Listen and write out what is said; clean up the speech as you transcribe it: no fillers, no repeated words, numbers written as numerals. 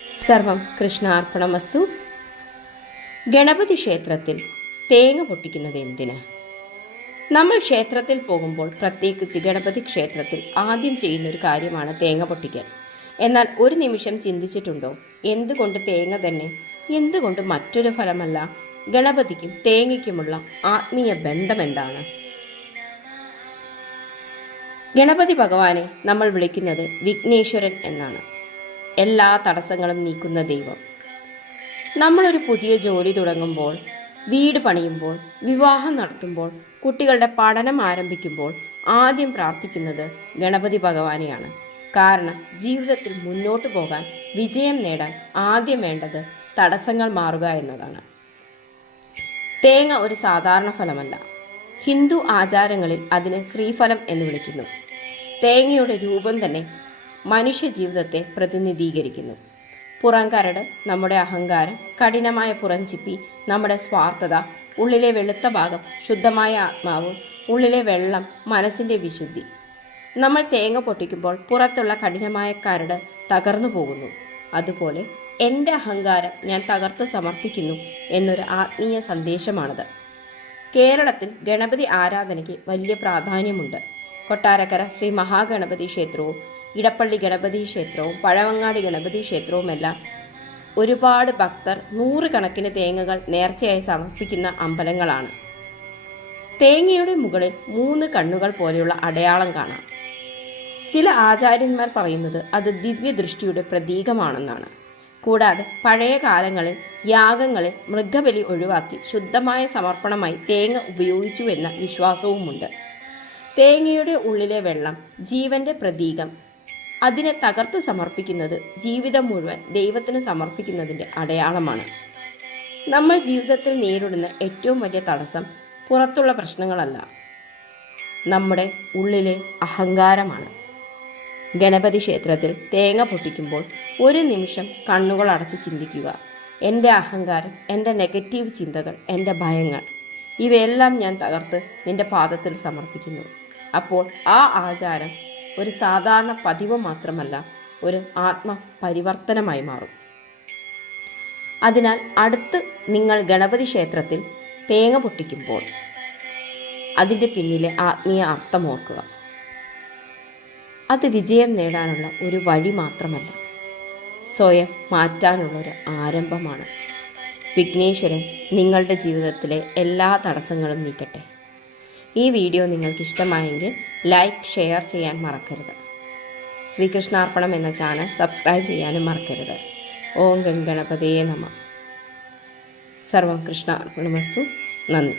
സർവം കൃഷ്ണാർപ്പണമസ്തു. ഗണപതി ക്ഷേത്രത്തിൽ തേങ്ങ പൊട്ടിക്കുന്നത് എന്തിന്? നമ്മൾ ക്ഷേത്രത്തിൽ പോകുമ്പോൾ, പ്രത്യേകിച്ച് ഗണപതി ക്ഷേത്രത്തിൽ ആദ്യം ചെയ്യുന്നൊരു കാര്യമാണ് തേങ്ങ പൊട്ടിക്കൽ. എന്നാൽ ഒരു നിമിഷം ചിന്തിച്ചിട്ടുണ്ടോ, എന്തുകൊണ്ട് തേങ്ങ തന്നെ? എന്തുകൊണ്ട് മറ്റൊരു ഫലമല്ല? ഗണപതിക്കും തേങ്ങയ്ക്കുമുള്ള ആത്മീയ ബന്ധം എന്താണ്? ഗണപതി ഭഗവാനെ നമ്മൾ വിളിക്കുന്നത് വിഘ്നേശ്വരൻ എന്നാണ്. എല്ലാ തടസ്സങ്ങളും നീക്കുന്ന ദൈവം. നമ്മളൊരു പുതിയ ജോലി തുടങ്ങുമ്പോൾ, വീട് പണിയുമ്പോൾ, വിവാഹം നടത്തുമ്പോൾ, കുട്ടികളുടെ പഠനം ആരംഭിക്കുമ്പോൾ ആദ്യം പ്രാർത്ഥിക്കുന്നത് ഗണപതി ഭഗവാനെയാണ്. കാരണം ജീവിതത്തിൽ മുന്നോട്ട് പോകാൻ, വിജയം നേടാൻ ആദ്യം വേണ്ടത് തടസ്സങ്ങൾ മാറുക എന്നതാണ്. തേങ്ങ ഒരു സാധാരണ ഫലമല്ല. ഹിന്ദു ആചാരങ്ങളിൽ അതിനെ ശ്രീഫലം എന്ന് വിളിക്കുന്നു. തേങ്ങയുടെ രൂപം തന്നെ മനുഷ്യ ജീവിതത്തെ പ്രതിനിധീകരിക്കുന്നു. പുറംകരട് നമ്മുടെ അഹങ്കാരം, കഠിനമായ പുറംചിപ്പി നമ്മുടെ സ്വാർത്ഥത, ഉള്ളിലെ വെളുത്ത ഭാഗം ശുദ്ധമായ ആത്മാവ്, ഉള്ളിലെ വെള്ളം മനസ്സിൻ്റെ വിശുദ്ധി. നമ്മൾ തേങ്ങ പൊട്ടിക്കുമ്പോൾ പുറത്തുള്ള കഠിനമായ കരട് തകർന്നു പോകുന്നു. അതുപോലെ എൻ്റെ അഹങ്കാരം ഞാൻ തകർത്ത് സമർപ്പിക്കുന്നു എന്നൊരു ആത്മീയ സന്ദേശമാണത്. കേരളത്തിൽ ഗണപതി ആരാധനയ്ക്ക് വലിയ പ്രാധാന്യമുണ്ട്. കൊട്ടാരക്കര ശ്രീ മഹാഗണപതി ക്ഷേത്രവും, ഇടപ്പള്ളി ഗണപതി ക്ഷേത്രവും, പഴവങ്ങാടി ഗണപതി ക്ഷേത്രവുമെല്ലാം ഒരുപാട് ഭക്തർ നൂറുകണക്കിന് തേങ്ങകൾ നേർച്ചയായി സമർപ്പിക്കുന്ന അമ്പലങ്ങളാണ്. തേങ്ങയുടെ മുകളിൽ 3 കണ്ണുകൾ പോലെയുള്ള അടയാളം കാണാം. ചില ആചാര്യന്മാർ പറയുന്നത് അത് ദിവ്യദൃഷ്ടിയുടെ പ്രതീകമാണെന്നാണ്. കൂടാതെ പഴയ കാലങ്ങളിൽ യാഗങ്ങളിൽ മൃഗബലി ഒഴിവാക്കി ശുദ്ധമായ സമർപ്പണമായി തേങ്ങ ഉപയോഗിച്ചു എന്ന വിശ്വാസവുമുണ്ട്. തേങ്ങയുടെ ഉള്ളിലെ വെള്ളം ജീവന്റെ പ്രതീകം. അതിനെ തകർത്ത് സമർപ്പിക്കുന്നത് ജീവിതം മുഴുവൻ ദൈവത്തിന് സമർപ്പിക്കുന്നതിൻ്റെ അടയാളമാണ്. നമ്മൾ ജീവിതത്തിൽ നേരിടുന്ന ഏറ്റവും വലിയ തടസ്സം പുറത്തുള്ള പ്രശ്നങ്ങളല്ല, നമ്മുടെ ഉള്ളിലെ അഹങ്കാരമാണ്. ഗണപതി ക്ഷേത്രത്തിൽ തേങ്ങ പൊട്ടിക്കുമ്പോൾ ഒരു നിമിഷം കണ്ണുകൾ അടച്ച് ചിന്തിക്കുക. എൻ്റെ അഹങ്കാരം, എൻ്റെ നെഗറ്റീവ് ചിന്തകൾ, എൻ്റെ ഭയങ്ങൾ, ഇവയെല്ലാം ഞാൻ തകർത്ത് നിന്റെ പാദത്തിൽ സമർപ്പിക്കുന്നു. അപ്പോൾ ആ ആചാരം ഒരു സാധാരണ പതിവ് മാത്രമല്ല, ഒരു ആത്മപരിവർത്തനമായി മാറും. അതിനാൽ അടുത്ത് നിങ്ങൾ ഗണപതി ക്ഷേത്രത്തിൽ തേങ്ങ പൊട്ടിക്കുമ്പോൾ അതിൻ്റെ പിന്നിലെ ആത്മീയ അർത്ഥം ഓർക്കുക. അത് വിജയം നേടാനുള്ള ഒരു വഴി മാത്രമല്ല, സ്വയം മാറ്റാനുള്ളൊരു ആരംഭമാണ്. വിഘ്നേശ്വരൻ നിങ്ങളുടെ ജീവിതത്തിലെ എല്ലാ തടസ്സങ്ങളും നീക്കട്ടെ. ഈ വീഡിയോ നിങ്ങൾക്ക് ഇഷ്ടമായെങ്കിൽ ലൈക്ക്, ഷെയർ ചെയ്യാൻ മറക്കരുത്. ശ്രീകൃഷ്ണാർപ്പണം എന്ന ചാനൽ സബ്സ്ക്രൈബ് ചെയ്യാനും മറക്കരുത്. ഓം ഗംഗണപതയേ നമഃ. സർവം കൃഷ്ണാർപ്പണമസ്തു. നന്ദി.